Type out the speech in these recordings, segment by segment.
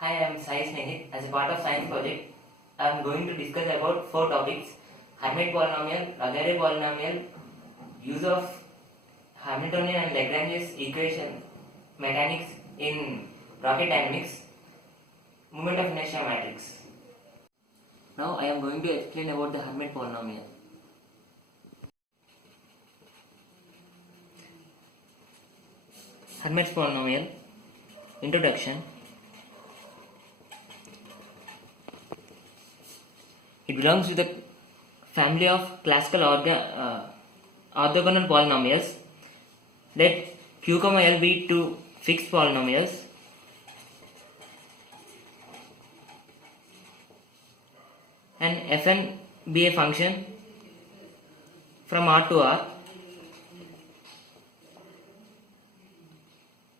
Hi, I am Sai Snehit. As a part of science project, I am going to discuss about four topics: Hermite polynomial, Laguerre polynomial, use of Hamiltonian and Lagrange's equation mechanics in rocket dynamics, moment of inertia matrix. Now I am going to explain about the Hermite polynomial. Hermite polynomial. Introduction. It belongs to the family of classical orthogonal polynomials. Let Q, L be two fixed polynomials. And Fn be a function from R to R.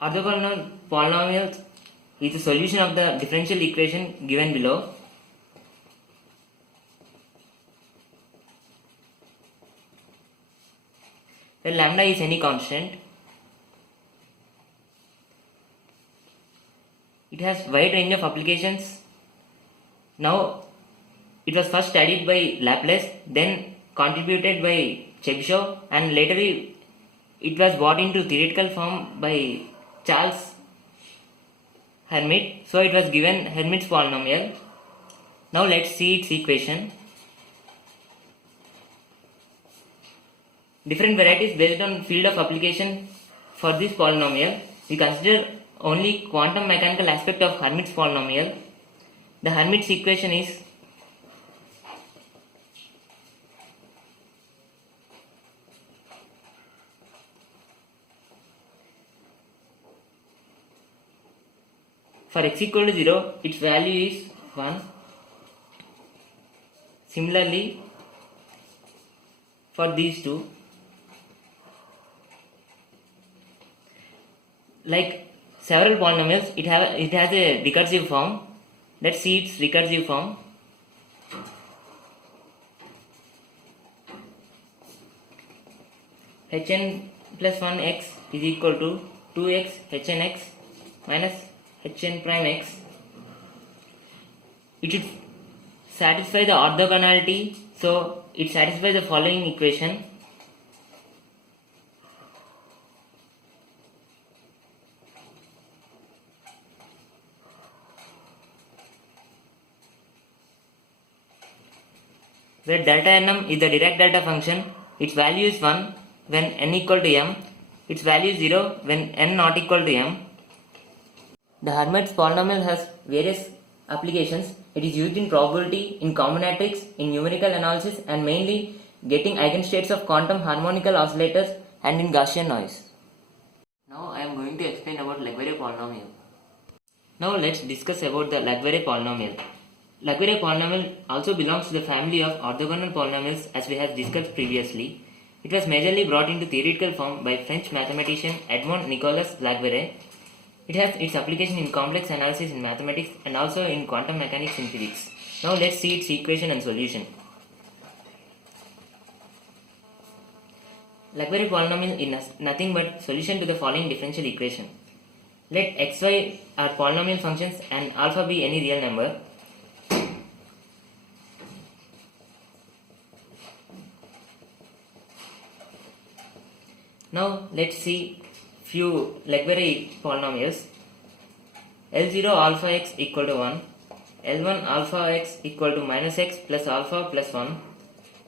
Orthogonal polynomials is the solution of the differential equation given below. Where lambda is any constant. It has wide range of applications. Now, it was first studied by Laplace, then contributed by Chebyshev, and later it was brought into theoretical form by Charles Hermite. So it was given Hermite's polynomial. Now let's see its equation. Different varieties based on field of application for this polynomial. We consider only quantum mechanical aspect of Hermite's polynomial. The Hermite's equation is for x equal to 0, its value is 1. Similarly, for these two, like several polynomials, it has a recursive form. Let's see its recursive form. Hn plus 1x is equal to 2x hn x minus hn prime x. It should satisfy the orthogonality, so it satisfies the following equation. Where delta nm is the Dirac delta function, its value is 1 when n equal to m, its value is 0 when n not equal to m. The Hermite's polynomial has various applications. It is used in probability, in combinatorics, in numerical analysis, and mainly getting eigenstates of quantum harmonical oscillators and in Gaussian noise. Now I am going to explain about Laguerre polynomial. Now let's discuss about the Laguerre polynomial. Laguerre polynomial also belongs to the family of orthogonal polynomials as we have discussed previously. It was majorly brought into theoretical form by French mathematician Edmond Nicolas Laguerre. It has its application in complex analysis in mathematics and also in quantum mechanics in physics. Now let's see its equation and solution. Laguerre polynomial is nothing but solution to the following differential equation. Let xy are polynomial functions and alpha be any real number. Now let's see few Laguerre polynomials. L0 alpha x equal to 1, L1 alpha x equal to minus x plus alpha plus 1,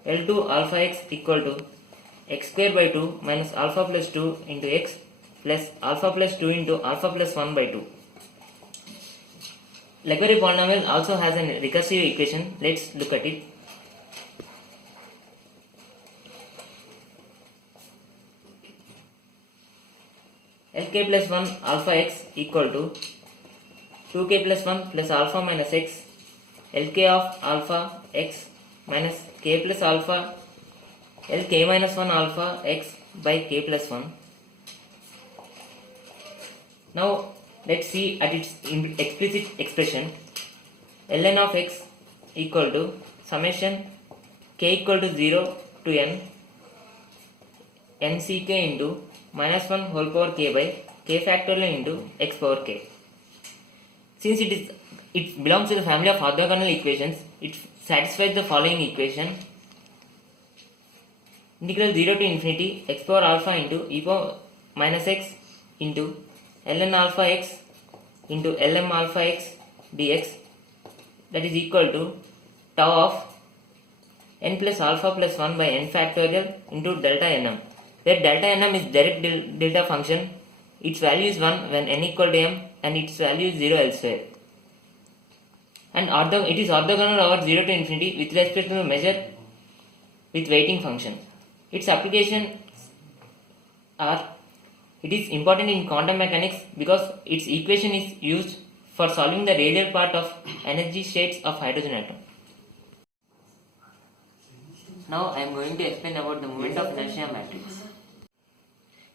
L2 alpha x equal to x square by 2 minus alpha plus 2 into x plus alpha plus 2 into alpha plus 1 by 2. Laguerre polynomial also has a recursive equation. Let's look at it. Lk plus 1 alpha x equal to 2k plus 1 plus alpha minus x, Lk of alpha x minus k plus alpha Lk minus 1 alpha x by k plus 1. Now let's see at its explicit expression. Ln of x equal to summation k equal to 0 to n nck into minus 1 whole power k by k factorial into x power k. Since it belongs to the family of orthogonal equations, it satisfies the following equation: integral 0 to infinity x power alpha into e power minus x into ln alpha x into lm alpha x dx, that is equal to tau of n plus alpha plus 1 by n factorial into delta nm, where delta nm is direct delta function. Its value is 1 when n equal to m and its value is 0 elsewhere. And it is orthogonal over 0 to infinity with respect to the measure with weighting function. Its applications are: it is important in quantum mechanics because its equation is used for solving the radial part of energy states of hydrogen atom. Now I am going to explain about the moment of inertia matrix.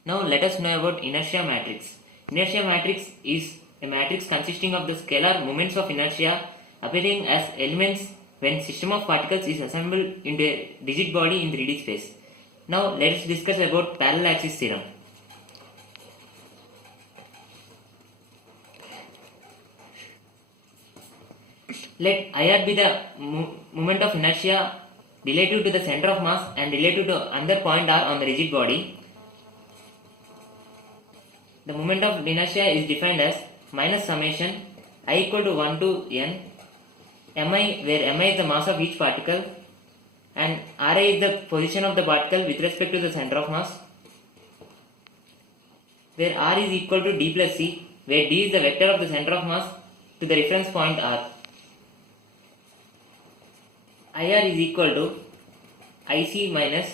Now let us know about inertia matrix. Inertia matrix is a matrix consisting of the scalar moments of inertia appearing as elements when system of particles is assembled into a rigid body in 3D space. Now let us discuss about parallel axis theorem. Let IR be the moment of inertia relative to the center of mass and relative to another point R on the rigid body. The moment of inertia is defined as minus summation I equal to 1 to n mi, where mi is the mass of each particle and Ra is the position of the particle with respect to the center of mass, where R is equal to d plus c, where d is the vector of the center of mass to the reference point R. IR is equal to IC minus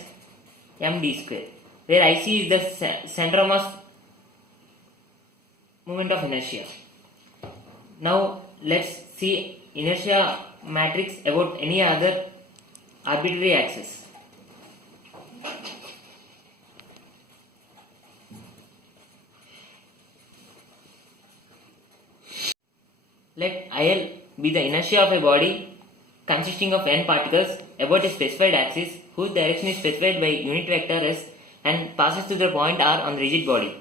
md square, where IC is the center of mass moment of inertia. Now let's see inertia matrix about any other arbitrary axis. Let IL be the inertia of a body consisting of n particles about a specified axis whose direction is specified by unit vector s and passes through the point R on the rigid body.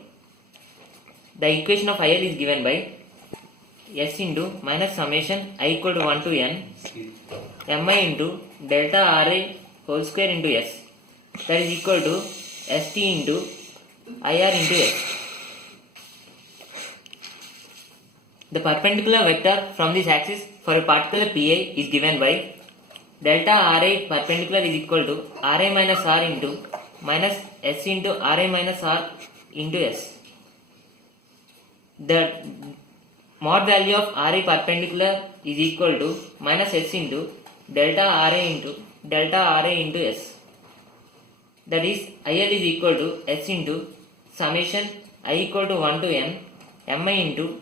The equation of IL is given by s into minus summation I equal to 1 to n mi into delta Ra whole square into s, that is equal to st into IR into s. The perpendicular vector from this axis for a particular pi is given by delta Ra perpendicular is equal to Ra minus R into minus s into Ra minus R into s. The mod value of Ra perpendicular is equal to minus s into delta Ra into s. That is, IL is equal to s into summation I equal to 1 to n mi into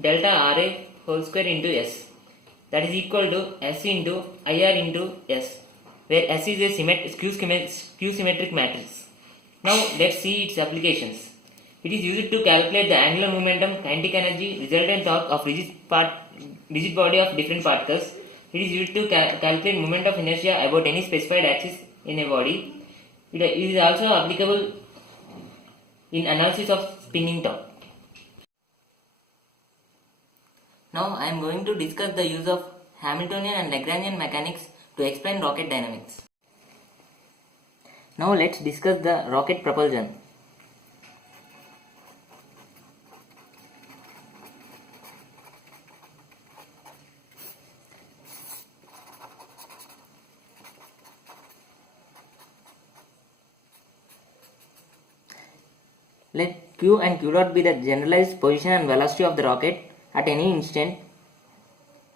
delta Ra whole square into s, that is equal to s into IR into s, where s is a skew symmetric matrix. Now let's see its applications. It is used to calculate the angular momentum, kinetic energy, resultant torque of rigid body of different particles. It is used to calculate moment of inertia about any specified axis in a body. It is also applicable in analysis of spinning torque. Now I am going to discuss the use of Hamiltonian and Lagrangian mechanics to explain rocket dynamics. Now let's discuss the rocket propulsion. Let q and q dot be the generalized position and velocity of the rocket at any instant,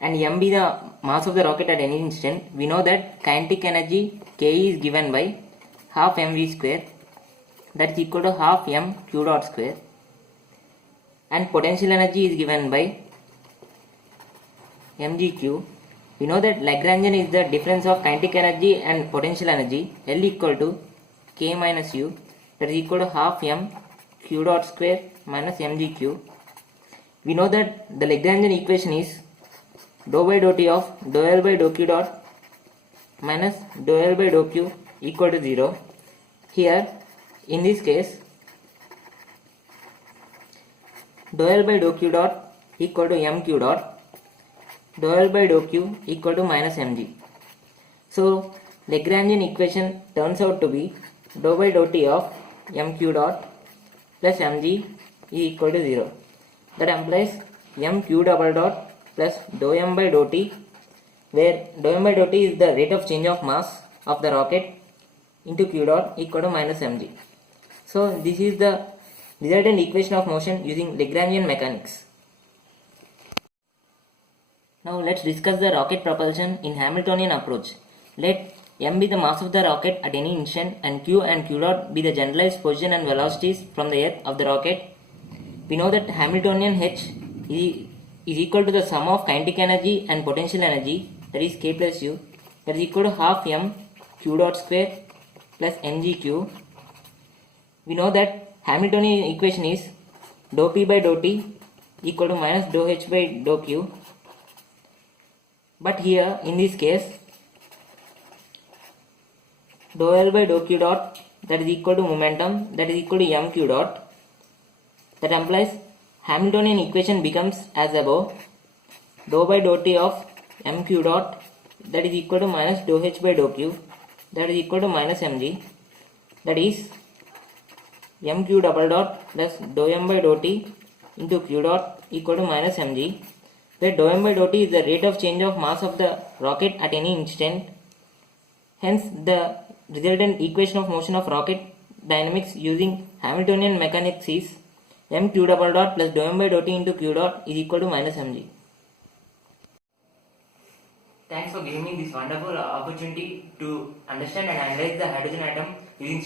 and m be the mass of the rocket at any instant. We know that kinetic energy K is given by half mv square, that is equal to half m q dot square, and potential energy is given by mgq. We know that Lagrangian is the difference of kinetic energy and potential energy, L equal to k minus u, that is equal to half m q dot square minus mgq. We know that the Lagrangian equation is dou by dou t of dou L by dou q dot minus dou L by dou q equal to 0. Here in this case dou L by dou q dot equal to m q dot, dou L by dou q equal to minus mg. So Lagrangian equation turns out to be dou by dou t of m q dot plus mg is equal to 0. That implies m q double dot plus dou m by dou t, where dou m by dou t is the rate of change of mass of the rocket into q dot equal to minus mg. So this is the resultant equation of motion using Lagrangian mechanics. Now let's discuss the rocket propulsion in Hamiltonian approach. Let m be the mass of the rocket at any instant and q dot be the generalized position and velocities from the earth of the rocket. We know that Hamiltonian H is equal to the sum of kinetic energy and potential energy, that is k plus u, that is equal to half m q dot square plus mgq. We know that Hamiltonian equation is dou p by dou t equal to minus dou h by dou q. But here in this case, dou L by dou q dot, that is equal to momentum, that is equal to m q dot. That implies Hamiltonian equation becomes as above, dou by dou t of m q dot, that is equal to minus dou h by dou q, that is equal to minus mg, that is m q double dot plus dou m by dou t into q dot equal to minus mg, where dou m by dou t is the rate of change of mass of the rocket at any instant. Hence the resultant equation of motion of rocket dynamics using Hamiltonian mechanics is m q double dot plus dou m by dou t into q dot is equal to minus mg. Thanks for giving me this wonderful opportunity to understand and analyze the hydrogen atom using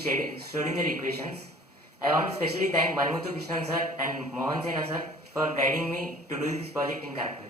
Schrodinger equations. I want to specially thank Manimuthu Krishnan sir and Mohan Sena sir for guiding me to do this project in correct way.